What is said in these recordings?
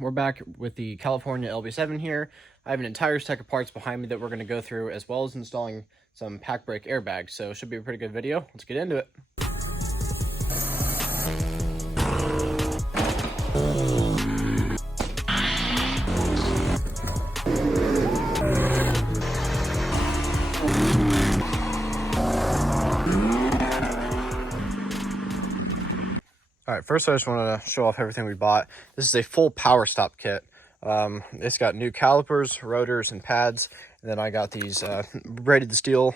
We're back with the California LB7 here. I have an entire stack of parts behind me that we're going to go through, as well as installing some Pacbrake airbags. So it should be a pretty good video. Let's get into it. All right, first I just want to show off everything we bought. This is a full power stop kit. It's got new calipers, rotors, and pads. And then I got these braided steel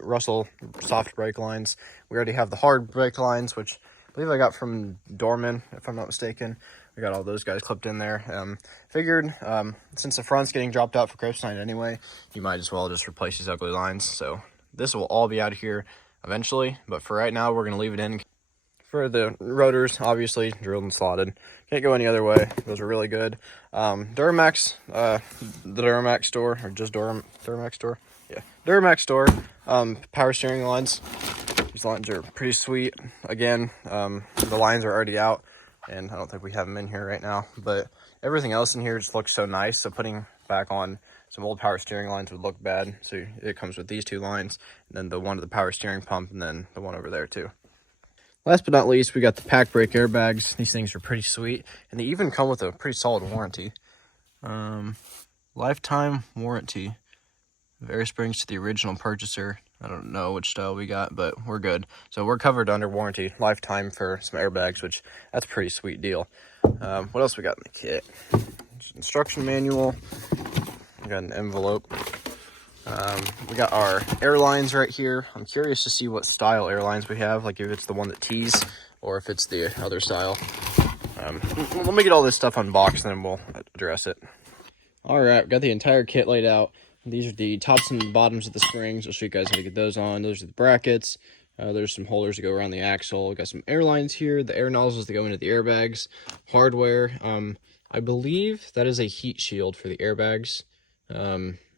Russell soft brake lines. We already have the hard brake lines, which I believe I got from Dorman, if I'm not mistaken. We got all those guys clipped in there. Figured since the front's getting dropped out for Grossnight anyway, you might as well just replace these ugly lines. So this will all be out of here eventually, but for right now, we're going to leave it in. For the rotors, obviously drilled and slotted. Can't go any other way. Those are really good. Duramax, the Duramax store, or just Duramax store? Yeah, Duramax store. Power steering lines. These lines are pretty sweet. Again, the lines are already out, and I don't think we have them in here right now. But everything else in here just looks so nice. So putting back on some old power steering lines would look bad. So it comes with these two lines, and then the one to the power steering pump, and then the one over there too. Last but not least, we got the Pacbrake airbags. These things are pretty sweet, and they even come with a pretty solid warranty. Lifetime warranty. Air springs to the original purchaser. I don't know which style we got, but we're good. So we're covered under warranty, lifetime for some airbags, which that's a pretty sweet deal. What else we got in the kit? Instruction manual. We got an envelope. We got our airlines right here. I'm curious to see what style airlines we have, like if it's the one that tees or if it's the other style. Let me get all this stuff unboxed and then we'll address it. All right, got the entire kit laid out. These are the tops and bottoms of the springs. I'll show you guys how to get those on. Those are the brackets. There's some holders that go around the axle. We've got some airlines here, the air nozzles that go into the airbags, hardware. I believe that is a heat shield for the airbags.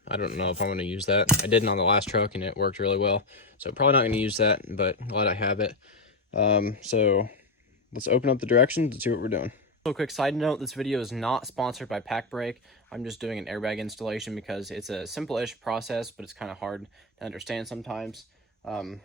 I don't know if I'm going to use that. I didn't on the last truck and it worked really well. So probably not going to use that, but glad I have it. So let's open up the directions and see what we're doing. So quick side note, this video is not sponsored by Pacbrake. I'm just doing an airbag installation because it's a simple-ish process, but it's kind of hard to understand sometimes.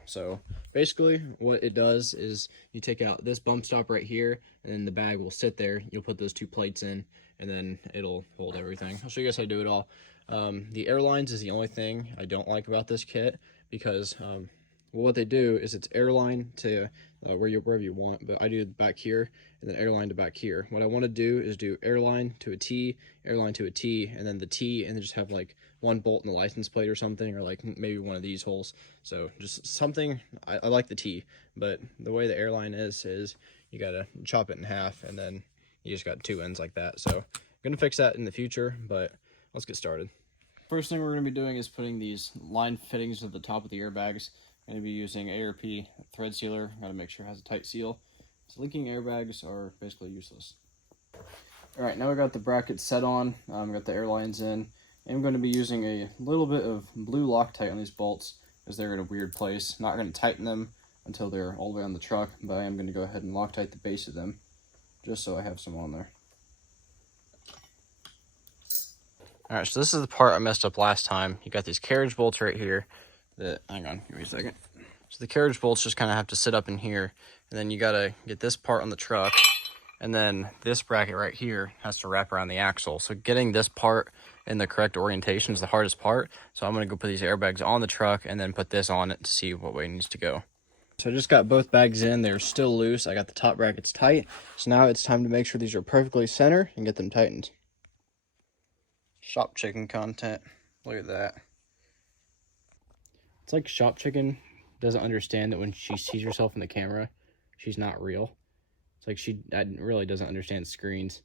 So basically what it does is you take out this bump stop right here, and then the bag will sit there. You'll put those two plates in, and then it'll hold everything. I'll show you guys how to do it all. The airlines is the only thing I don't like about this kit because well, what they do is it's airline to wherever you want, but I do back here and then airline to back here. What I want to do is do airline to a T, airline to a T, and then the T, and then just have like one bolt in the license plate or something, or like maybe one of these holes. So just something, I like the T, but the way the airline is you gotta chop it in half and then you just got two ends like that. So I'm gonna fix that in the future, but let's get started. First thing we're going to be doing is putting these line fittings to the top of the airbags. I'm going to be using ARP thread sealer. Got to make sure it has a tight seal. So leaking airbags are basically useless. Alright, now we got the brackets set on. Got the airlines in. And I'm going to be using a little bit of blue Loctite on these bolts because they're in a weird place. Not going to tighten them until they're all the way on the truck, but I am going to go ahead and Loctite the base of them just so I have some on there. Alright, so this is the part I messed up last time. You got these carriage bolts right here that, hang on, give me a second. So the carriage bolts just kind of have to sit up in here, and then you got to get this part on the truck, and then this bracket right here has to wrap around the axle. So getting this part in the correct orientation is the hardest part. So I'm going to go put these airbags on the truck and then put this on it to see what way it needs to go. So I just got both bags in. They're still loose. I got the top brackets tight. So now it's time to make sure these are perfectly center and get them tightened. Shop chicken content. Look at that. It's like Shop Chicken doesn't understand that when she sees herself in the camera, she's not real. It's like she really doesn't understand screens.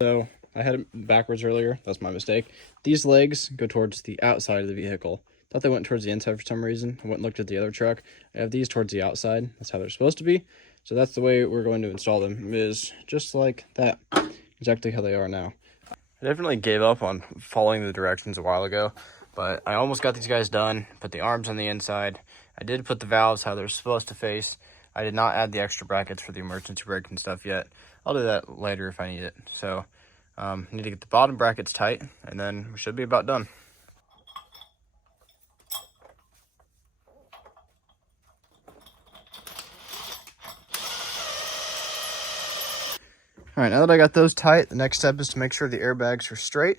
So I had it backwards earlier. That's my mistake. These legs go towards the outside of the vehicle. Thought they went towards the inside for some reason. I went and looked at the other truck. I have these towards the outside. That's how they're supposed to be. So that's the way we're going to install them, is just like that. Exactly how they are now. I definitely gave up on following the directions a while ago, but I almost got these guys done. Put the arms on the inside. I did put the valves how they're supposed to face. I did not add the extra brackets for the emergency brake and stuff yet. I'll do that later if I need it. So need to get the bottom brackets tight, and then we should be about done. All right, now that I got those tight, the next step is to make sure the airbags are straight,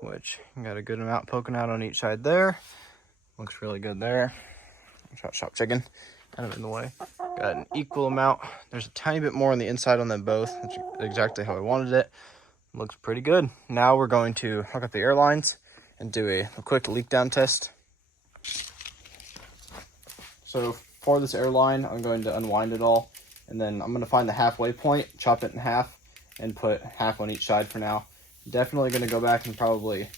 which I got a good amount poking out on each side there. Looks really good there. Shop chicken, kind of in the way. Got an equal amount. There's a tiny bit more on the inside on them both. That's exactly how I wanted it. Looks pretty good. Now we're going to hook up the air lines and do a quick leak down test. So for this air line, I'm going to unwind it all, and then I'm going to find the halfway point, chop it in half, and put half on each side for now. Definitely going to go back and probably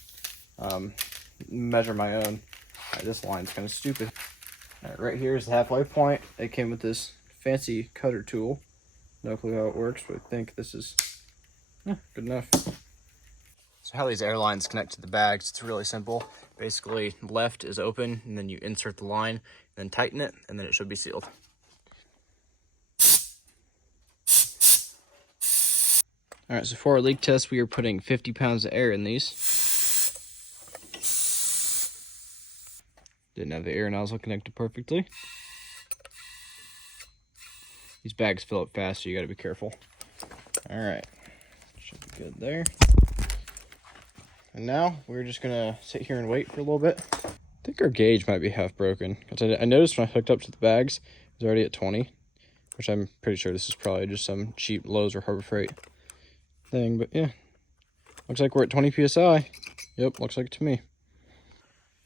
measure my own. This line's kind of stupid. All right here is the halfway point. It came with this fancy cutter tool. No clue how it works, but I think this is good enough. So how these air lines connect to the bags, it's really simple. Basically, left is open, and then you insert the line, then tighten it, and then it should be sealed. All right, so for our leak test, we are putting 50 pounds of air in these. Didn't have the air nozzle connected perfectly. These bags fill up fast, so you gotta be careful. All right, should be good there. And now we're just gonna sit here and wait for a little bit. I think our gauge might be half broken, because I noticed when I hooked up to the bags, it was already at 20, which I'm pretty sure this is probably just some cheap Lowe's or Harbor Freight thing, but yeah. Looks like we're at 20 PSI. Yep, looks like it to me.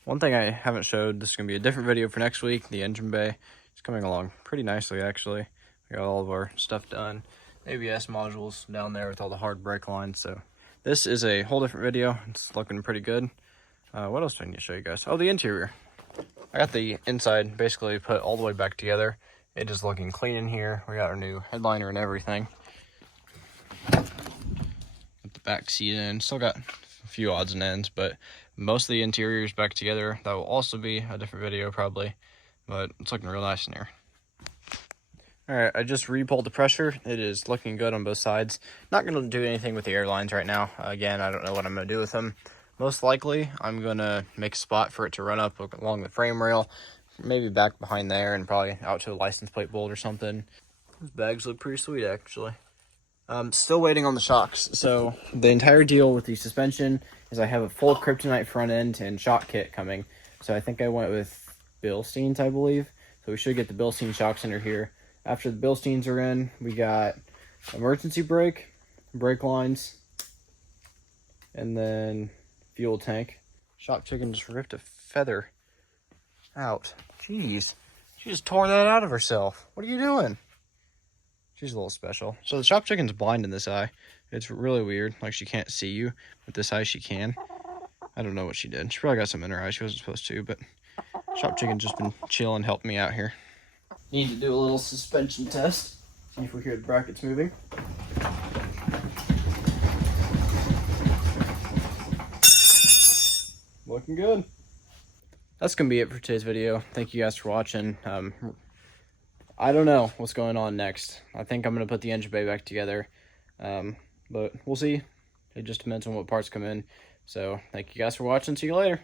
One thing I haven't showed, this is going to be a different video for next week. The engine bay is coming along pretty nicely, actually. We got all of our stuff done. ABS modules down there with all the hard brake lines. So this is a whole different video. It's looking pretty good. What else do I need to show you guys? Oh, the interior. I got the inside basically put all the way back together. It is looking clean in here. We got our new headliner and everything. Put the back seat in. Still got a few odds and ends, but most of the interior is back together. That will also be a different video probably, but it's looking real nice in here. All right, I just re-pulled the pressure. It is looking good on both sides. Not going to do anything with the air lines right now. Again, I don't know what I'm going to do with them. Most likely, I'm going to make a spot for it to run up along the frame rail, maybe back behind there and probably out to a license plate bolt or something. These bags look pretty sweet, actually. Still waiting on the shocks. So the entire deal with the suspension is I have a full kryptonite front end and shock kit coming. So I think I went with Bilstein's, I believe. So we should get the Bilstein shocks under here. After the Bilsteins are in, we got emergency brake lines, and then fuel tank. Shop chicken just ripped a feather out. Jeez, she just tore that out of herself. What are you doing? She's a little special. So the shop chicken's blind in this eye. It's really weird. Like she can't see you. With this eye, she can. I don't know what she did. She probably got something in her eye she wasn't supposed to, but shop chicken's just been chilling, helping me out here. Need to do a little suspension test. See if we hear the brackets moving. Looking good. That's going to be it for today's video. Thank you guys for watching. I don't know what's going on next. I think I'm going to put the engine bay back together. But we'll see. It just depends on what parts come in. So thank you guys for watching. See you later.